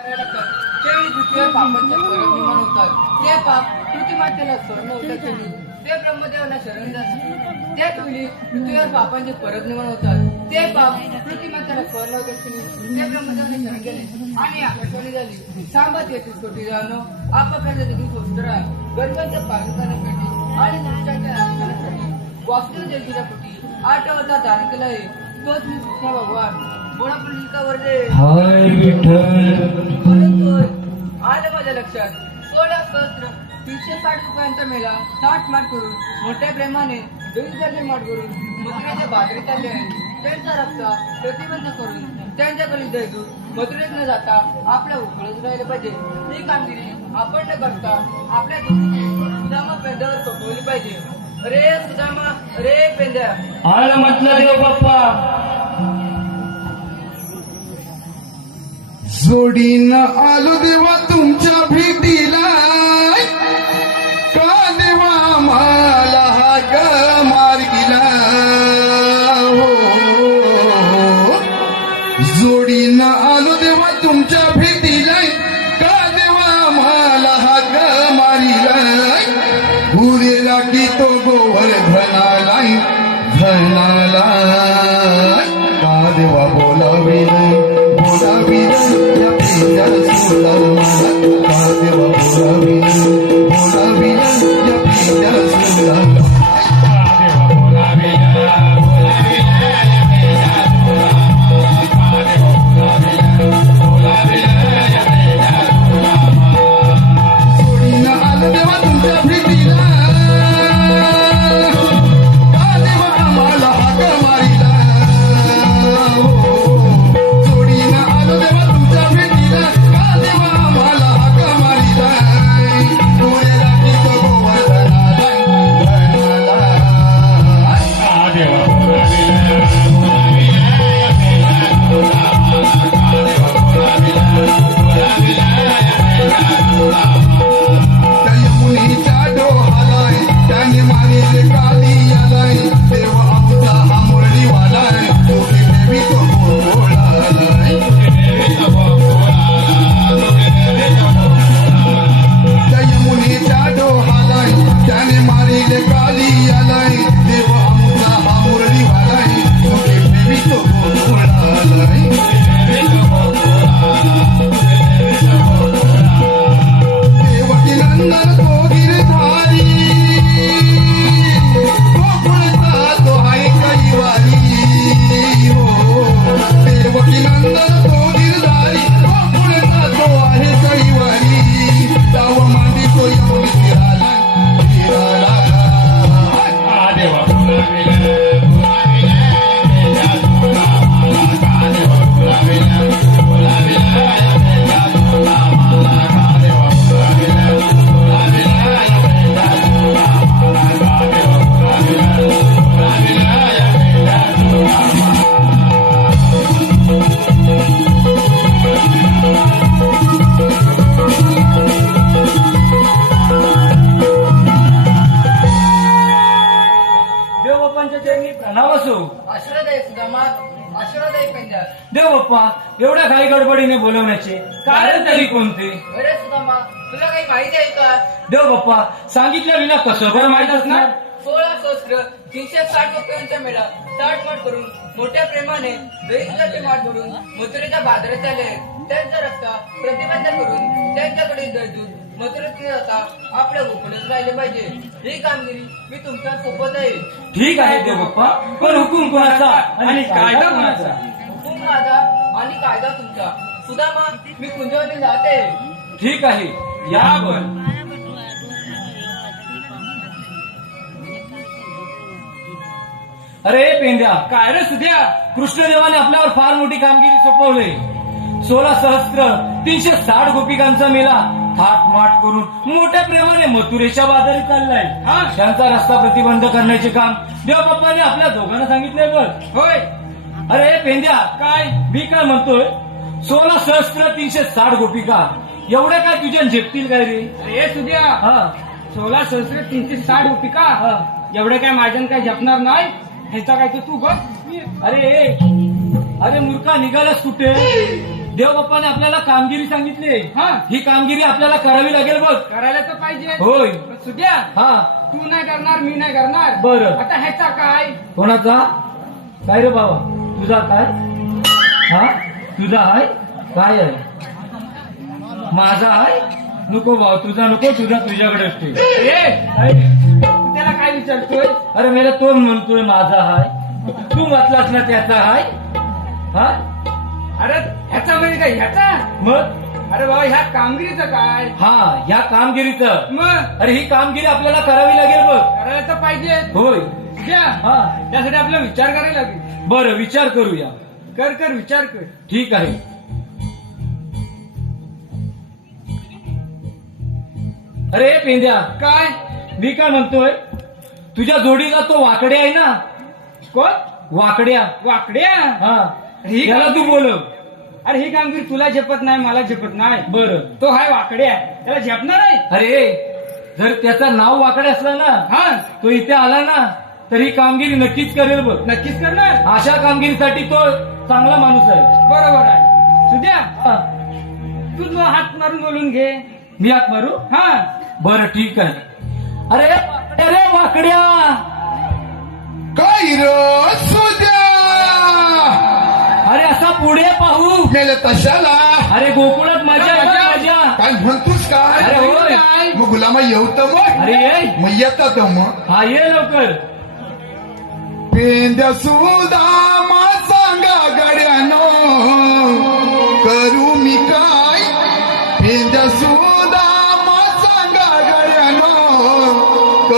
ते पाप कृतिमातेला स्वर्ण होतात त्यांनी ते ब्रह्मदेवाला शरण जातात त्याच वेळी पृथ्वीवर पापांचे परत निर्माण होतात. ते पाप कृतिमातेला स्वर्ण होतात त्यांनी ते ब्रह्मदेवाला शरण गेले आणि आकाशवाणी झाली सांबा तेहतीस कोटी जाणो आपापल्या देखील सोस्टरा गणपतीच्या पालकाने पेटी आणि दुष्टाच्या राजकारणासाठी पोटी आठ अवतार धारण केला आहे. तोच मी कृष्ण भगवान. हाय विठ्ठल. आलं माझ्या लक्षात. सोळा सहस्त्र तीनशे साठ रुपयांचा मेळा साठ माठ करून मोठ्या प्रेमाने बेलजाचे माठ करून मथुरेच्या बाजरी चालले त्यांचा रस्ता प्रतिबंध करून त्यांच्याकडे दैदू मथुरेत न जाता आपल्या उकळत राहिले पाहिजे. ही कामगिरी आपण न करता आपल्या सुदामा पेंद्यावर सोपवली पाहिजे. रे सुदामा रे पेंद्या आलं म्हटलं देव बाप्पा. जोडीनं आलो देवा तुमच्या भेटीला. love. Yeah. देव बाप्पा एवढ्या काही गडबडीने बोलवण्याचे कारण तरी कोणते? अरे सुदामा तुला काही माहिती आहे का? देव बाप्पा सांगितलं विना कसं बरं माहीत असणार? सोळा सहस्त्र तीनशे साठ रुपयांचा मेळा. माठ करून मोठ्या प्रेमाने दहीचे माठ भरून मथुरेच्या बाजारात आले त्यांचा रस्ता प्रतिबंध करून त्यांच्याकडे दूध मथुरेत न जाता आपल्या गोकुळात राहिले पाहिजे. ही कामगिरी मी तुमच्यासोबत आहे. ठीक आहे देव बाप्पा. पण हुकूम कोणाचा आणि कायदा कोणाचा? हुकूम माझा आणि कायदा तुमचा. सुदामा मी कुंजवली जाते. ठीक आहे. या पण अरे पेंड्या. काय रे सुद्या कृष्णदेवाने आपल्यावर फार मोठी कामगिरी सोपवली. सोळा सहस्त्र तीनशे साठ गोपिकांचा मेला. थाट माट करून मोठ्या प्रेमाने मथुरेच्या बाजारी चाललाय. हा. त्यांचा रस्ता प्रतिबंध करण्याचे काम देवबाप्पाने आपल्या दोघांना सांगितलंय बघ. होय. अरे पेंद्या. काय? मी काय म्हणतोय सोळा सहस्त्र तीनशे साठ गोपिका. एवढ्या काय तुझ्या झेपतील काय रे? अरे सुद्या. हा. सोळा सहस्र तीनशे साठ होती का हा. एवढे काय माझ्यानं काय जपणार नाही? ह्याचा काय तर तू बघ. अरे अरे मूर्खा निघालास कुठे? देवबाप्पाने आपल्याला कामगिरी सांगितली. हा. ही कामगिरी आपल्याला करावी लागेल बघ. करायला तर पाहिजे. होय. सुद्या हा. तू नाही करणार मी नाही करणार. बरं. आता ह्याचा काय? कोणाचा? काय रे बाबा? तुझा काय? हा? तुझा आहे? काय आहे? माझा आहे? नको भाऊ तुझा नको तुझा तुझ्याकडे असते. ए? तू त्याला काय विचारतोय? अरे मेरा तोंड म्हणतोय माझा हाय तू म्हटलास ना त्याचा हाय हा? अरे ह्याचा म्हणजे काय ह्याचा? मग? अरे बाबा ह्या कामगिरीचं काय? हा या कामगिरीचं. मग? अरे ही कामगिरी आपल्याला करावी लागेल बघ. करायला तर पाहिजे. होय. हा. त्यासाठी आपल्याला विचार करायला लागेल. बरं विचार करूया. कर कर विचार कर. ठीक आहे. अरे पेंद्या. काय? मी काय म्हणतोय? तुझ्या जोडीला तो वाकड्या आहे ना? कोण? वाकड्या. वाकड्या? हा. ही त्याला तू बोलव. अरे ही कामगिरी तुला झेपत नाही मला झेपत नाही. बरं. तो हाय वाकड्या त्याला झेपणार आहे? अरे जर त्याचं नाव वाकडे असलं ना हा. तो इथे आला ना तर ही कामगिरी नक्कीच करेल बघ. नक्कीच करणार? अशा कामगिरीसाठी तो चांगला माणूस आहे. बरोबर आहे. सुद्या हा. तू जो हात मारून बोलून घे. मी हात मारू? हा. बरं ठीक आहे. अरे वाकड्या रे वाकड्या. काय र सुद्या अरे असा? पुढे पाहू. मेले तशाला. अरे गोकुळात मजा आहे मजा. काय म्हणतोस काय? अरे होय. काय? मग गुलामा येऊ तर मग. अरे ये. मग येतात मग. हा ये लवकर. पेंद्या सुदा